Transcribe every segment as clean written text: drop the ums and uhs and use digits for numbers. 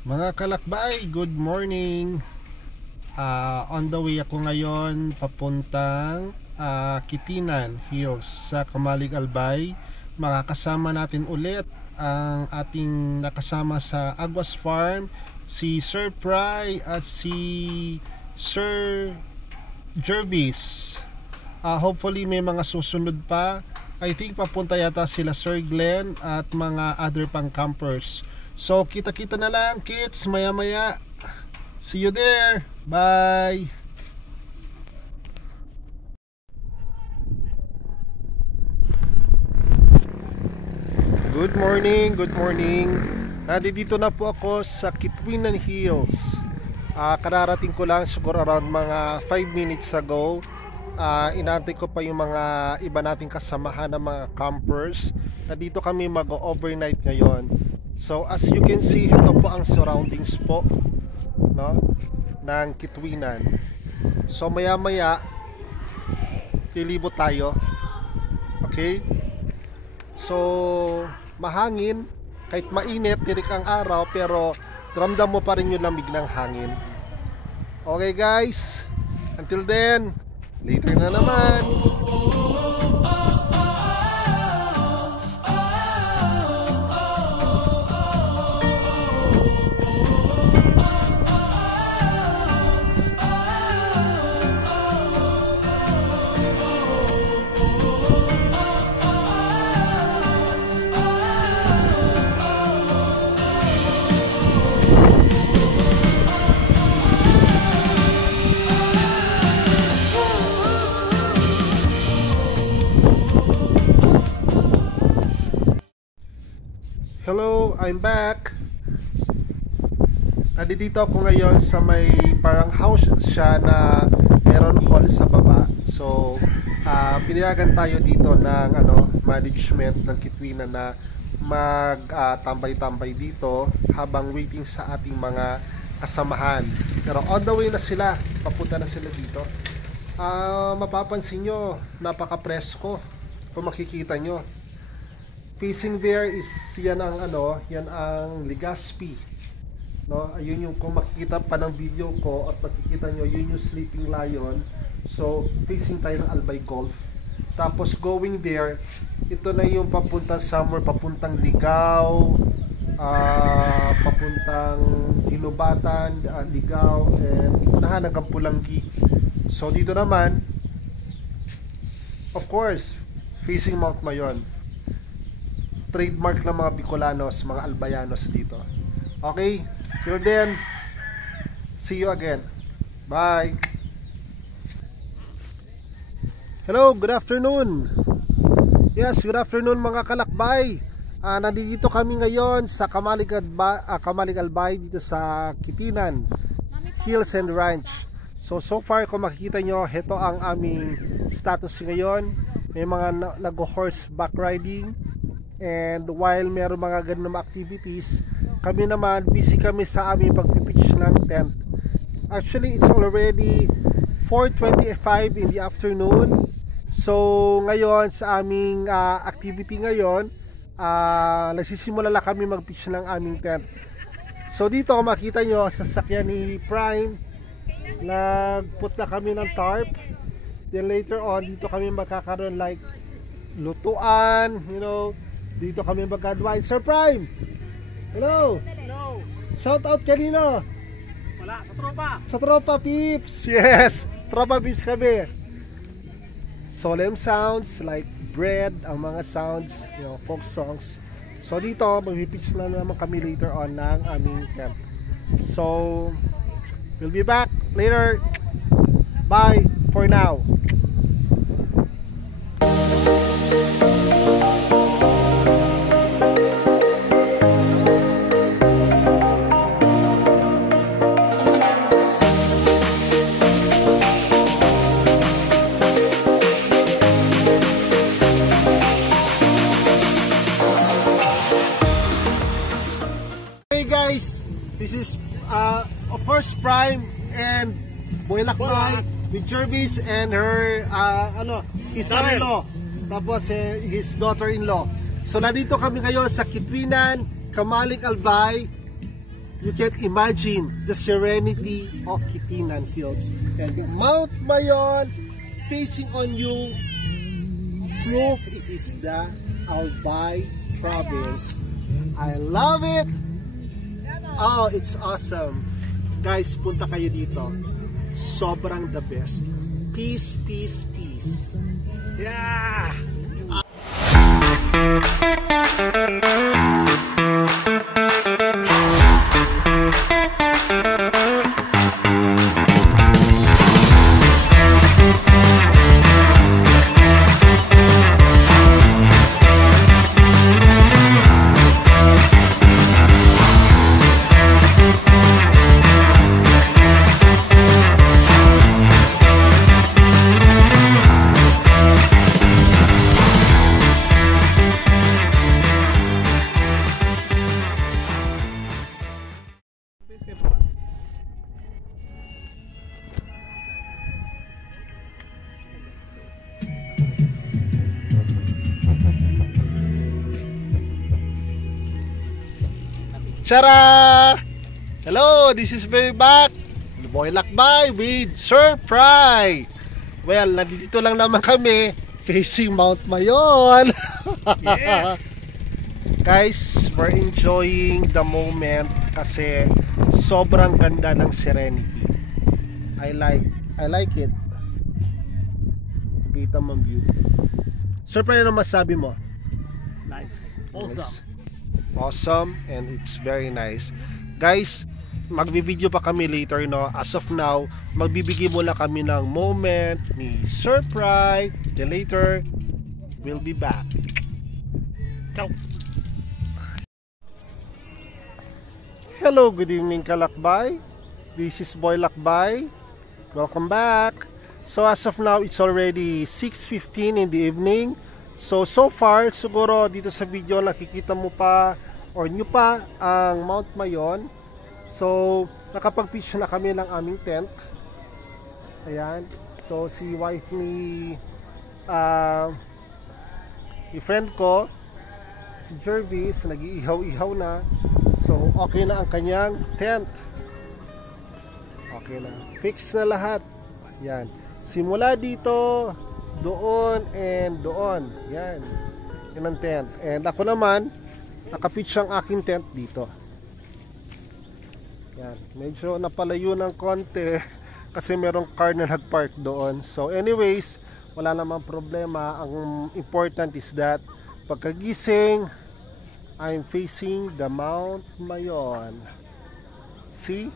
Mga kalakbay, good morning. On the way ako ngayon papuntang Kitinan Hills sa Kamalig Albay. Makakasama natin ulit ang ating nakasama sa Aguas Farm, si Sir Pry at si Sir Jervis. Hopefully may mga susunod pa. I think papunta yata sila Sir Glenn at mga other pang campers. So kita-kita na lang kids maya maya. See you there. Bye. Good morning, good morning. Nandito na po ako sa Kitinan Hills. Kararating ko lang siguro around mga 5 minutes ago. Inaantay ko pa yung mga iba nating kasamahan ng mga campers. Nandito kami mag-overnight ngayon. So as you can see, ito po ang surroundings po, no, ng Kitinan. So maya maya lilibot tayo. Okay. So mahangin, kahit mainit, tirik ang araw, pero ramdam mo pa rin yung lamig ng hangin. Okay guys, until then, later na naman. Hello, I'm back. Nandito ako ngayon sa may parang house siya na meron hall sa baba. So, pinayagan tayo dito ng management ng Kitinan na magtambay-tambay dito habang waiting sa ating mga kasamahan. Pero on the way na sila, papunta na sila dito. Mapapansin nyo, napaka-presko kung makikita nyo. Facing there is yan ang Legazpi, no? Ayun yung kung makikita pa ng video ko at makikita nyo, yun yung Sleeping Lion. So facing tayo ng Albay Golf. Tapos going there, ito na yung papuntang somewhere, papuntang Ligao, papuntang Ginubatan, Ligao, and unahan hanggang Pulanggi. So dito naman, of course, facing Mount Mayon. Trademark ng mga Bicolanos, mga Albayanos dito. Okay, till then, see you again. Bye. Hello, good afternoon. Yes, good afternoon mga kalakbay. Nandito kami ngayon sa Kamalig Albay dito sa Kitinan Hills and Ranch. So far kung makikita nyo, ito ang aming status ngayon. May mga nag-horseback riding. And while meron mga ganun na activities, kami naman busy kami sa aming pagpipitch ng tent. Actually, it's already 4:25 in the afternoon. So ngayon sa aming activity ngayon, nagsisimula lang kami mag-pitch ng aming tent. So dito kung makita nyo, sasakyan ni Prime, nagput na kami ng tarp. Then later on, dito kami magkakaroon like lutuan, dito kami mag-advise. Sir Prime! Hello! Hello! Shout out kanino? Wala, sa tropa! Sa tropa peeps! Yes! Tropa peeps kami. Solemn sounds like bread, ang mga sounds, folk songs. So dito, mag-pitch na naman kami later on ng aming camp. So, we'll be back later. Bye for now. This is of course Prime and Boylakbay with Jervis and her his son-in-law, tapos his daughter-in-law. So nandito kami ngayon sa Kitinan, Kamalig Albay, you can't imagine the serenity of Kitinan Hills. And Mount Mayon facing on you, proof it is the Albay province. I love it! Oh, it's awesome. Guys, punta kayo dito. Sobrang the best. Peace, peace, peace. Yeah! Tara! Hello, this is Boy back. Boy Lakbay with Sir Pry. Well, nandito lang naman kami facing Mount Mayon. Yes! Guys, we're enjoying the moment kasi sobrang ganda ng serenity. I like it. Kita mo view. Sir Pry, ano masabi mo? Nice. Awesome. Awesome, and it's very nice. Guys, magbibideo pa kami later, no? As of now, magbibigay muna kami ng moment ni Sir Pry. Then later, we'll be back. Ciao. Hello, good evening Kalakbay. This is Boy Lakbay. Welcome back. So as of now, it's already 6:15 in the evening. So far, siguro dito sa video nakikita mo pa or nyo pa ang Mount Mayon. So, nakapag-pitch na kami ng aming tent. Ayan. So, si wife ni friend ko, si Jervis, nag-iihaw-ihaw na. So, okay na ang kanyang tent. Okay na. Fix na lahat. Ayan. Simula dito, doon and doon. Yan. Yan ang tent. And ako naman, nakapitch ang aking tent dito. Yan. Medyo napalayo ng konti kasi merong car na nagpark doon. So anyways, wala namang problema. Ang important is that pagkagising, I'm facing the Mount Mayon. See?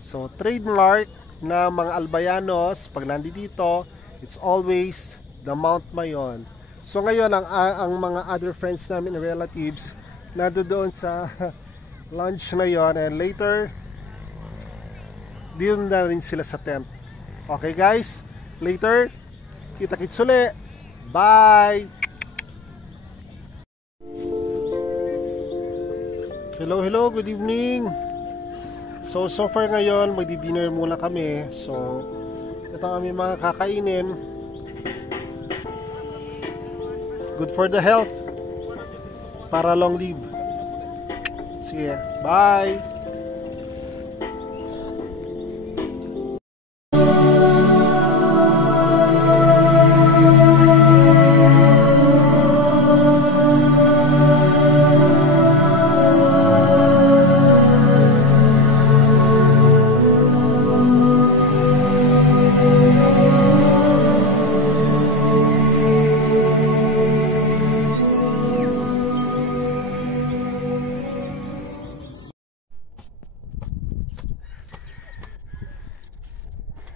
So trademark na mga Albayanos, pag nandito, it's always the Mount Mayon. So ngayon ang mga other friends namin and relatives nandoon sa lunch na yon, and later din na rin sila sa tent. Okay guys, later kita-kits uli. Bye. Hello, good evening. So far ngayon magdi-dinner muna kami. So ito ang aming mga kakainin. Good for the health. Para long live. Sige, bye.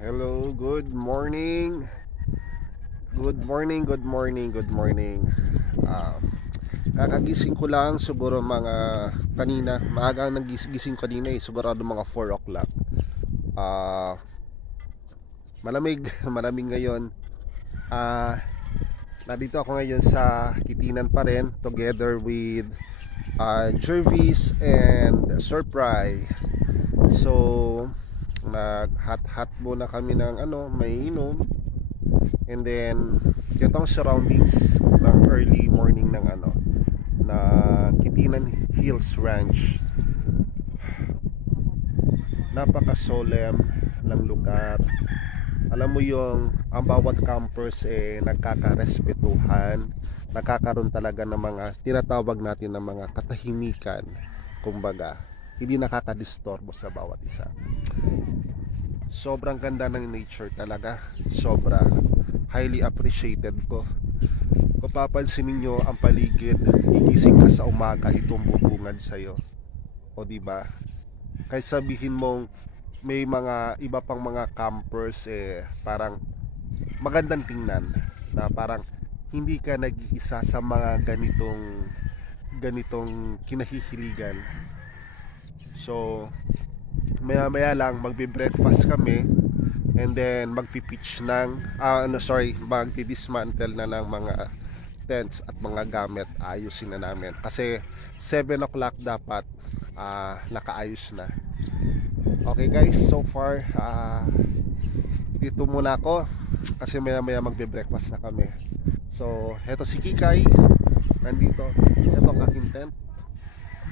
Hello, good morning. Good morning. Kakagising ko lang siguro mga kanina. Maaga ang nagising kanina sigurado mga 4 o'clock. Malamig ngayon. Nandito ako ngayon sa Kitinan pa rin, together with Jervis and Sir Pry. So nag-hot muna kami ng may inom, and then itong surroundings ng early morning ng na Kitinan Hills Ranch. napaka-solemn ng lugar. Alam mo yung ang bawat campers nagkakarespetuhan, nakakaroon talaga ng mga tinatawag natin ng mga katahimikan, kumbaga hindi nakakadisturbo sa bawat isa. Sobrang ganda ng nature talaga, sobra, highly appreciated ko. Kung papansinin nyo ang paligid, gigising ka sa umaga, itong bubungad sa'yo, o diba? Kahit sabihin mong may mga iba pang mga campers parang magandang tingnan, na parang hindi ka nag-iisa sa mga ganitong kinahihiligan. So maya maya lang magbe-breakfast kami, and then magpipitch ng magdi-dismantle na ng mga tents at mga gamit. Ayusin na namin kasi 7 o'clock dapat nakaayos na. Okay guys, so far dito muna ako kasi maya maya magbe-breakfast na kami. So eto si Kikay nandito, eto ang aking tent,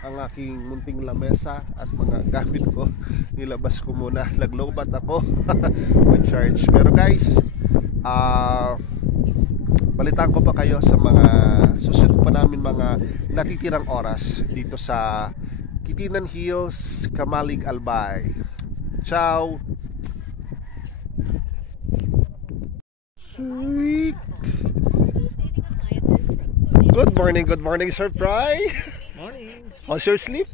ang aking munting lamesa at mga gamit ko. Nilabas ko muna, naglobat ako mag-charge. Pero guys, balitaan ko pa kayo sa mga susunod pa namin mga natitirang oras dito sa Kitinan Hills, Kamalig Albay. Ciao. Sweet. Good morning, Sir Fry. Morning. How's your sleep?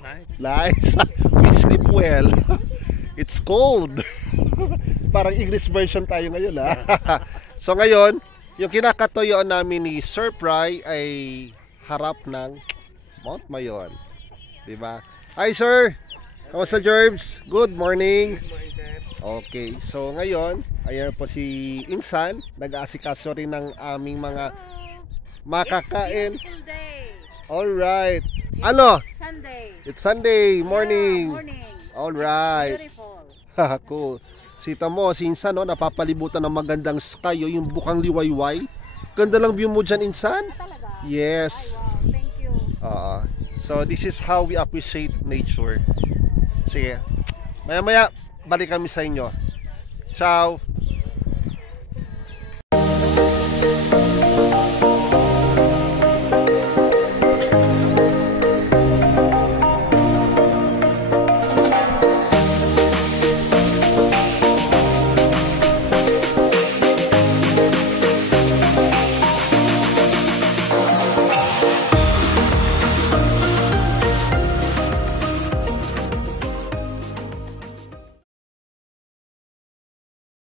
Nice. Nice. We sleep well. It's cold. Parang English version tayo ngayon So ngayon, yung kinakatoyoan namin ni Sir Fry ay harap ng Mount Mayon. Diba? Hi sir! Kamusta Jerbs? Good morning! Okay, so ngayon, ayan po si Insan. Nag-aasikaso rin ng aming mga makakain. It's beautiful day. Alright. Ano? Sunday. It's Sunday morning. Yeah, morning. Alright. It's beautiful. Cool. Sita mo, si Insan, no, napapalibutan ng magandang sky, yung bukang liwayway. Ganda lang view mo dyan, Insan. Talaga? Yes. Ay, wow. Thank you. So this is how we appreciate nature. Sige. Maya maya balik kami sa inyo. Ciao.